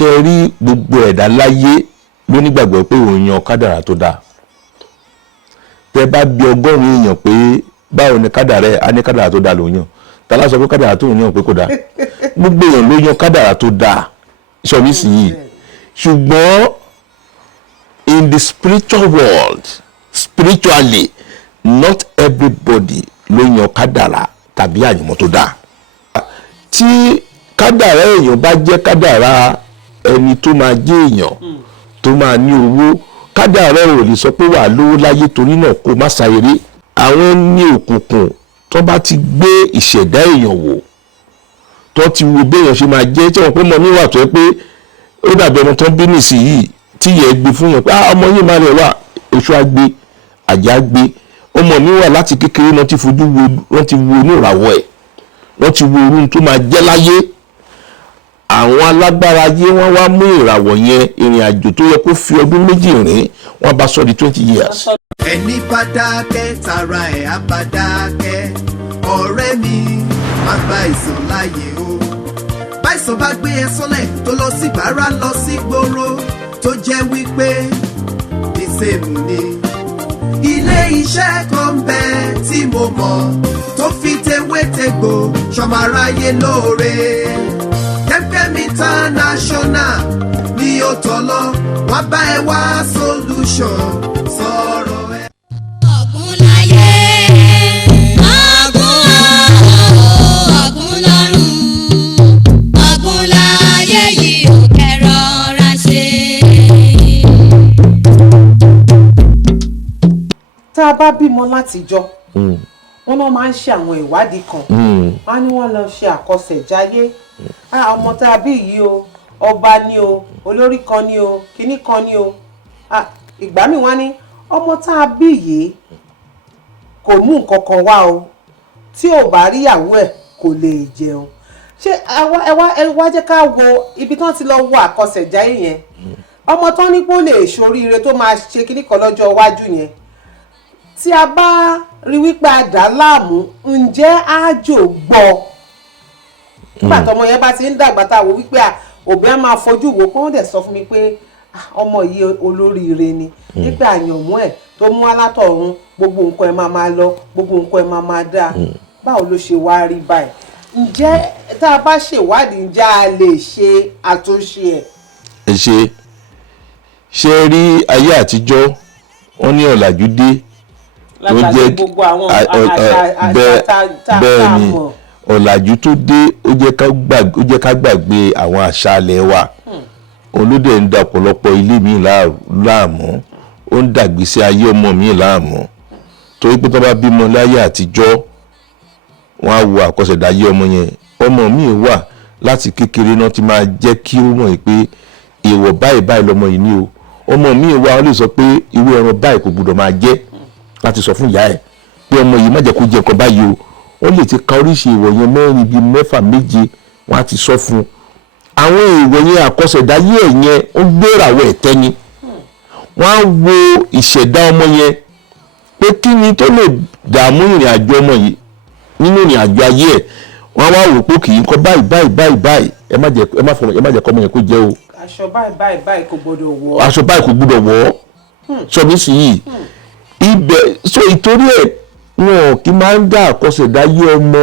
ṣe rí gbogbo ẹ̀dá láyé ló nígbàgbọ́ pé òun yan kádàrá tó dáa. Tẹ́ bá bi 100 èèyàn pé báwo ni kádàrá ẹ̀, á ní kádàrá tó dáa ló yàn. Ta la sọ pé kádàrá tó yàn pé kò dáa? Gbogbo èèyàn ló yan kádàrá tó dáa. Ṣọ̀mí sí yìí. Ṣùgbọ́n in the spiritual world, spiritually, not everybody ló yan kádàrá tàbí àyànmọ́ tó dáa. Tí kádàrá èèyàn bá jẹ́ kádàrá ẹni tó máa jẹ́ èèyàn tó máa ní owó, kádàrá ò lè sọ pé wà lówó láyé torí náà kó má ṣàyèrè. Àwọn ní òkùnkùn tó bá ti gbé ìṣẹ̀dá èèyàn wò, tó ti wo béèyàn ṣe máa jẹ́, tí wọ́n pé mọ níwà tó yẹ pé ó dàbí ọmọ tó ń bí nísìnyí tí yẹ gbé fún yẹn pé ọmọ yìí máa rẹ̀ wà, èṣù àgbé àjà gbé. Ọmọ mi wà láti kékeré náà ti fojú wo, wọ́n ti wo inú ìràwọ̀ ẹ̀, wọ́n ti wo orun tó máa jẹ́ láyé. Àwọn alágbára ayé wọ́n wá mú ìràwọ̀ yẹn ìrìn àjò tó yẹ kó fi ọdún 2 rìn, wọ́n bá sọ di 20 years. Ẹni bá dákẹ́ tara ẹ̀ á bá dákẹ́, ọ̀rẹ́ mi má gba ìsàn láàyè o. Báìsàn bá gbé ẹ sọ́lẹ̀ tó lọ sí bàárà lọ sí gbòòrò tó jẹ́ wípé ní sèmù ni. Ilé iṣẹ́ kan bẹ tí mo mọ̀ tó fi tewétegbò ṣọmọ aráyé lóore. Kẹ́kẹ́ mi international ni ó tọ́ lọ, wọ́n bá ẹ wá solution sọ̀rọ̀ ẹ. Ọ̀gùn láyé, ọ̀gùn ọ̀gùn lọ́run, ọ̀gùn láyé yìí ò kẹ́rọ̀ọ́ra ṣe. Tá a bá bímọ látijọ́, wọ́n náà máa ń ṣe àwọn ìwádìí kan. Wọ́n á ní wọ́n lọ ṣe àkọsẹ̀jáyé. Ọmọ tá a bí yìí o, ọba ni o, olórí kan ni o, kinní kan ni o. Ìgbà míì wọ́n á ní ọmọ tá a bí yìí kò mú nǹkan kan wá o, tí ò bá rí ìyàwó ẹ̀ kò lè jẹun. Ṣé ẹ wá jẹ́ ká wo ibi tí wọ́n ti lọ wo àkọsẹ̀jáyé yẹn. Ọmọ tán ní pé ó lè ṣoríire tó máa ṣe kinní kan lọ́jọ́ iwájú yẹn. Tí a bá rí wípé a dà láàmú, ǹjẹ́ àjò gbọ́? Nígbà tọmọ yẹn bá ti ń dàgbà tá a wò wípé òbí á máa fojú wò pé wọ́n dẹ̀ sọ fún mi pé ọmọ yìí olóríire ni, wípé àyànmọ́ ẹ̀ tó mú alátọ̀run gbogbo nǹkan ẹ̀ máa lọ, gbogbo nǹkan ẹ̀ máa dáa. Báwo ló ṣe wá rí báyìí? Ǹjẹ́ tá a bá ṣèwádìí ǹjẹ́ a lè ṣe àtúnṣe ẹ̀? Ṣe rí ayé àtijọ́ wọ́n ní ọ̀làjú dé. Látàrí gbogbo àwọn àṣà bẹ́ẹ̀ ni ọ̀làjú tó dé ó jẹ́ ká gbàgbé àwọn àṣà alẹ̀ wa. Olódè ń da ọ̀pọ̀lọpọ̀ ilé mi láàmú, ó ń dàgbésí ayé ọmọ mi láàmú. Torí pé tó bá bímọ láyé àtijọ́, wọ́n á wo àkọsẹ̀dáyé ọmọ yẹn. Ọmọ mi wà láti kékeré náà ti máa jẹ́ kí ó mọ̀ pé èèwọ̀ báyìí báyìí lọmọ yìí ní o. Ọmọ mi wà ó lè sọ pé irú ẹran báyìí kò gbọdọ̀ máa jẹ, láti sọ fún ìyá ẹ̀ pé ọmọ yìí má jẹ́ kó jẹ nǹkan báyìí o. Ó lè ti ka oríṣi èèwọ̀ yẹn 4 bíi 6 7 wọ́n á ti sọ fún. Àwọn èèwọ̀ yẹn àkọsẹ̀dáyé ẹ̀ yẹn ó gbérawọ̀ ẹ̀tẹ́ ni. Wọ́n á wo ìṣẹ̀dá ọmọ yẹn pé kí ni tó lè dààmú ìrìn àjò ọmọ yìí nínú ìrìn àjò ayé ẹ̀. Wọ́n á wá wò pé kì í kọ́ báyìí ẹ má jẹ́ kọ́ ọmọ yẹn kó jẹ́ o. Aṣọ báyìí kò gbọdọ̀ wọ̀. Aṣọ báyìí kò gbọdọ̀ wọ̀. Sọ mi sì yìí. Ibẹ̀ so ìtorí ẹ̀ wọn kì í máa ń dá àkọsẹ̀dáyé ọmọ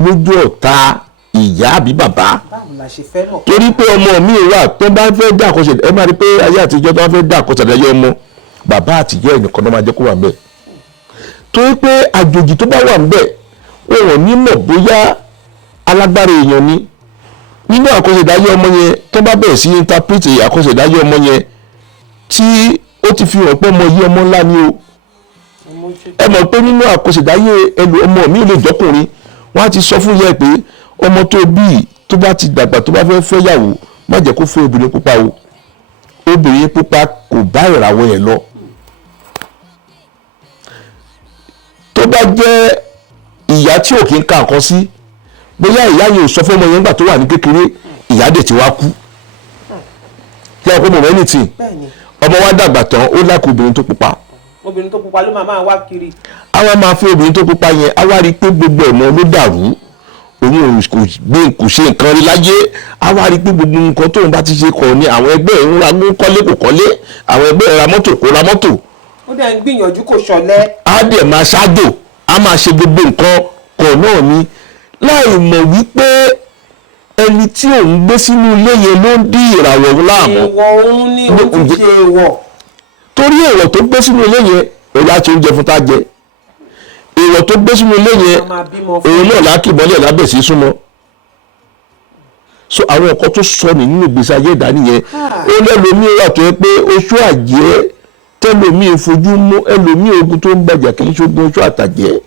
lójú ọ̀tá ìyá àbí bàbá. Báwo la ṣe fẹ́ mọ̀? Torí pé ọmọ mi wà tó bá fẹ́ dá àkọsẹ̀dáyé, ẹ máa rí pé ayé àtijọ́ tó bá fẹ́ dá àkọsẹ̀dáyé ọmọ, bàbá àtìyá ẹnìkan náà máa jẹ́ kó wà ńbẹ̀. Torí pé àjòjì tó bá wà ńbẹ̀ wọn ò ní mọ̀ bóyá alágbára èèyàn ni. Nínú àkọsẹ̀dáyé ọmọ yẹn tó bá bẹ̀rẹ̀ sí interpret àkọsẹ̀dáyé ọmọ yẹn tí ó ti fi hàn pé ọmọ yìí ọmọ ńlá ni o. Ẹ mọ̀ pé nínú àkọsẹ̀dáyé ọmọ mi ò lè jọkùnrin, wọ́n á ti sọ fún yẹ pé ọmọ tó bí tó bá ti dàgbà tó bá fẹ́ fẹ́yàwó má jẹ́ kó fẹ́ obìnrin pupa o. Obìnrin pupa kò bá ìràwọ̀ ẹ̀ lọ. Tó bá jẹ́ ìyá tí ò kí ń ka nǹkan sí, bóyá ìyá yìí ò sọ fún ọmọ yẹn nígbà tó wà ní kékeré, ìyá dẹ̀ ti wá kú. Kí ẹ kó mọ̀ mẹ́rin tì. Ọmọ wa dàgbà tán ó lákòó obìnrin tó pupa. Obìnrin tó pupa ló máa wá kiri. Àwa máa fẹ́ obìnrin tó pupa yẹn, àwa rí i pé gbogbo ẹ̀mọ́ ló dàrú. òun kò ṣe nǹkan rí láyé, á wá rí pé gbogbo nǹkan tóun bá ti ṣe kọ̀ ni àwọn ẹgbẹ́ ẹ̀ ń ra kọ́lé kò kọ́lé, àwọn ẹgbẹ́ ẹ̀ ra mọ́tò kò ra mọ́tò. ó dẹ̀ ń gbìyànjú kò ṣọ̀lẹ. á dẹ̀ máa ṣáájò, á máa ṣe gbogbo nǹkan kọ̀ náà ni, láì mọ̀ wípé ẹni tí òun gbé sínú ilé yẹn ló ń dí ìràwọ̀ òun láàmú. èèwọ̀ òun ni ó ti ṣe èèwọ̀. torí èèwọ̀ tó gbé sínú ilé yẹn òun láti oúnjẹ fún tá jẹ, èèwọ̀ tó gbé sínú ilé yẹn òun náà lákìmọ́lẹ̀ lábẹ̀ sí súnmọ́. so àwọn nǹkan tó sọ nínú ìgbésí ayé ẹ̀dá nìyẹn. ó lẹ́lòmíì wà tó yẹ pé oṣù àjẹ́ tẹ́lòmíì fojú mú, ẹlòmíì ogun tó ń bàjà kì í ṣogun oṣù àtàjẹ́,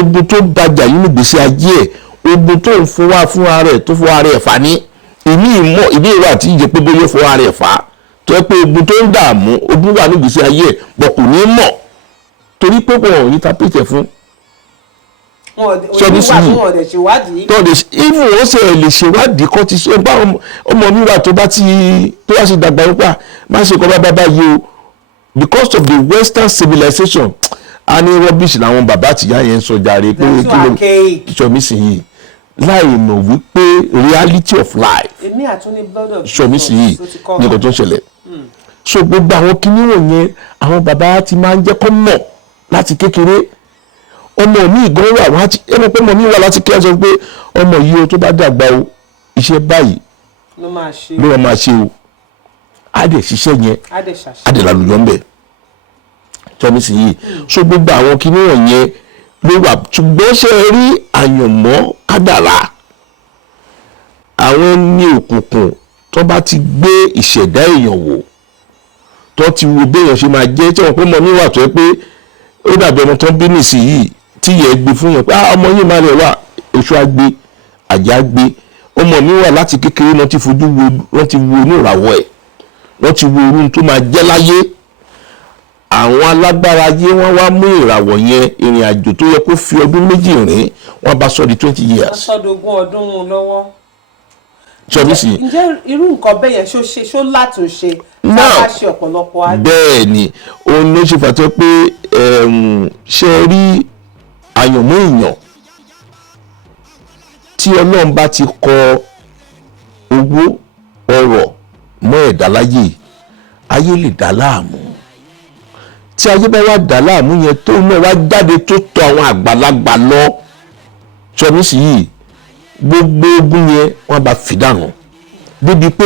ogun tó ń bàjà nínú ìgbésí ayé ẹ̀, ogun tó ń fún ara ẹ̀ tó fún ara ẹ̀ fà ní ìmí ìwà àti ìjẹ́ pé bóyá fún ara ẹ̀ fà tó yẹ pé ogun tó ń dààmú ogun wà nínú ìgbésí ayé ẹ̀ bọ̀ kò ní mọ̀ torí pé wọn ò ní tapẹ́tẹ̀ fún. sọdí sí yìí wọn ò dẹ̀ ṣèwádìí. ìfún wọn ṣe lè ṣèwádìí kọ́ ti ṣe bá ọmọ mi wà tó bá ṣe dàgbà nípa má ṣe kọ́ bá yé o because of the western civilization a ní rubbish làwọn bàbá àtìyá yẹn ń sọ jàre pé kí ló ṣọmí sí yìí láì mọ̀ wípé reality of life ṣọmí sí yìí ní nǹkan tó ń ṣẹlẹ̀. so gbogbo àwọn kinní wọ̀nyẹn àwọn bàbá ti máa ń jẹ́ kó mọ̀ láti kékeré. ọmọ mi gan wà wọ́n ti ẹnu pé ọmọ mi wà láti kẹ́ ẹ sọ pé ọmọ yìí o tó bá dàgbà o iṣẹ́ báyìí ló máa ṣe o á dẹ̀ ṣiṣẹ́ yẹn á dẹ̀ lálùyọ́ ń bẹ̀ tọ́mí sí yìí. so gbogbo àwọn kinní wọ̀nyẹn ló wà ṣùgbọ́n ṣe rí àyànmọ́ kádàrá àwọn ẹni òkùnkùn tó bá ti gbé ìṣẹ̀dá èèyàn wò tó ti wo béèyàn ṣe máa jẹ́ tí wọ́n pé ọmọ mi wà tó yẹ pé ó dàbí ọmọ tó ń bí nísìnyìí tí yẹ gbé fún yẹn pé ọmọ yìí máa rẹ̀ wà oṣù àgbé àjà gbé ọmọ mi wà láti kékeré wọ́n ti fojú wo wọ́n ti wo inú ìràwọ̀ ẹ̀ wọ́n ti wo orun tó máa jẹ́ láyé. àwọn alágbára ayé wọ́n wá mú ìràwọ̀ yẹn ìrìn àjò tó yẹ kó fi ọdún méjì rìn wọ́n bá sọ di 20 years. wọ́n sọ dogún ọdún lọ́wọ́. sọdísì. ǹjẹ́ irú nǹkan bẹ́ẹ̀ yẹn ṣó látúnṣe tá a bá ṣe ọ̀pọ̀lọpọ̀ àjò. bẹ́ẹ̀ ni òun ló ṣe fàtọ́ pé ṣe rí àyànmọ́ èèyàn tí ọlọ́run bá ti kọ owó ọrọ̀ mọ́ ẹ̀dá láyé ayé lè dá láàmú tí ayé bá wá dá láàmú yẹn tó náà wá jáde tó tọ̀ àwọn àgbàlagbà lọ sọmísì yìí gbogbo ogun yẹn wọ́n bá fi dànù débi pé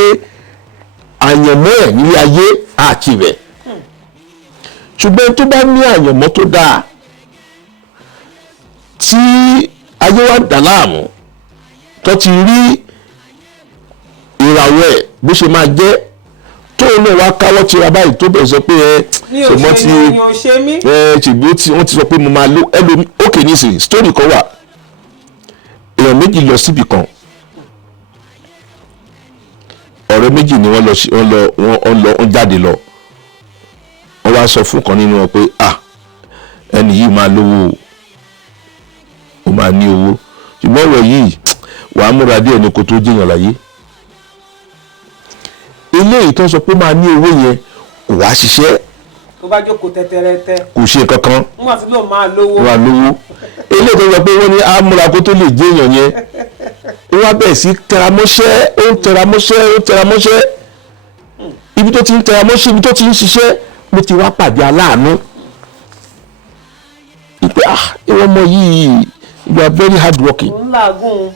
àyànmọ́ ẹ̀ nílé ayé àti rẹ̀ ṣùgbọ́n tó bá ní àyànmọ́ tó dáa tí ayé wa dà láàmú tó ti rí ìràwọ̀ ẹ̀ bó ṣe máa jẹ́ tó náà wá káwọ́ tira báyìí tó bẹ̀rẹ̀ sọ pé ṣùgbọ́n wọ́n ti sọ pé mo máa lo ẹlòmí ókè nísìnyí story kan wà èèyàn méjì lọ síbì kan ọ̀rẹ́ méjì ni wọ́n jáde lọ wọ́n wá sọ fún kan nínú wọn pé ẹni yìí máa lówó ó máa ní owó ṣùgbọ́n ọ̀rọ̀ yìí wàá múra díẹ̀ ní kó tó jẹ́yàn láyé eléyìí tó sọ pé máa ní owó yẹn kò wá ṣiṣẹ́ tó bá jókòó tẹ́tẹ́rẹ́tẹ́ kò ṣe kankan wọ́n àti lóun máa lówó eléyìí tó sọ pé wọ́n ní á múra kó tó lè jẹ́yàn yẹn ó wá bẹ̀rẹ̀ sí tẹramọ́ṣẹ́ ibi tó ti ń tẹramọ́ṣẹ́ ibi tó ti ń ṣiṣẹ́ ló ti wá pàdé aláàánú ìpè ìwọ ọmọ yìí you are very hard working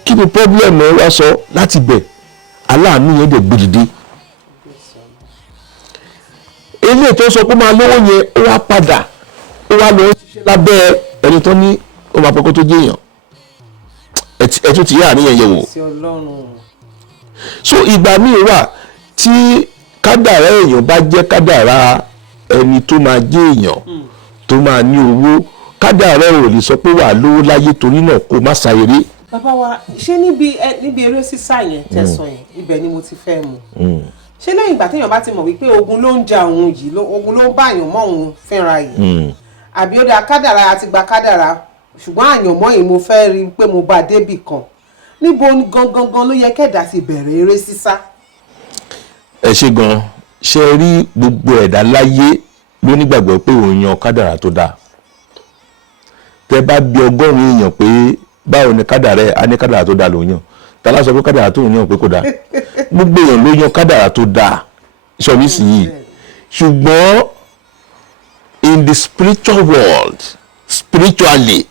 kí ni problem ẹ wá sọ láti bẹ̀ aláàánú yẹn dẹ̀ gbòdìdé eléyìí tó sọ pé máa lówó yẹn ó wá padà ó wá lọ ṣiṣẹ́ lábẹ́ ẹni tó ní ó máa pẹ́kọ́ tó jẹ́ èèyàn ẹ tún ti yá àníyàn yẹ̀ wò so ìgbà míì wà tí kádàrá èèyàn bá jẹ́ kádàrá ẹni tó máa jẹ́ èèyàn tó máa ní owó kádàrá ò lè sọ pé wà lówó láyé torí náà kó má ṣàyèrè. bàbá wa ṣé níbi eré sísá yẹn tẹ̀sán yẹn ibẹ̀ ni mo ti fẹ́ mu ṣé lẹ́yìn ìgbà téèyàn bá ti mọ̀ wípé ogun ló ń ja òun yìí ogun ló ń bá àyàn mọ́ òun fínra yìí àbí ó dá kádàrá àti gba kádàrá ṣùgbọ́n àyànmọ́ yìí mo fẹ́ rí i pé mo bá débì kan níbo gangan ló yẹ kẹ́dà ti bẹ̀rẹ̀ eré sísá. ẹ ṣe gan ṣe rí gbogbo ẹ̀dá láyé ló nígbàgbọ́ pé òun yan kádàrá tó dáa tẹ bá bi 100 èèyàn pé báwo ni kádàrá ẹ̀ á ní kádàrá tó dáa ló yàn ta la sọ pé kádàrá tó yàn pé kò dáa gbogbo èèyàn ló yan kádàrá tó dáa sọmi sí yìí ṣùgbọ́n in the spiritual world spiritually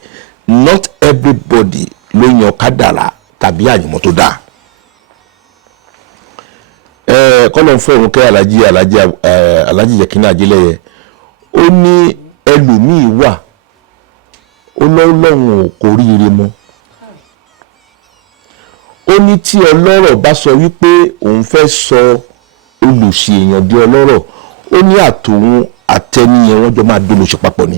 not everybody ló yan kádàrá tàbí àyànmọ́ tó dáa kọ́lọ̀ fún òun kẹ́ alájí yẹ̀kínní ajílẹ̀yẹ ó ní ẹlòmíì wà ó lọ́wọ́n kò ríire mọ́ ó ní tí ọlọ́rọ̀ bá sọ wípé òun fẹ́ sọ olùsì èèyàn di ọlọ́rọ̀ ó ní àtòun àtẹniyẹn wọ́n jọ máa dolóṣe papọ̀ ni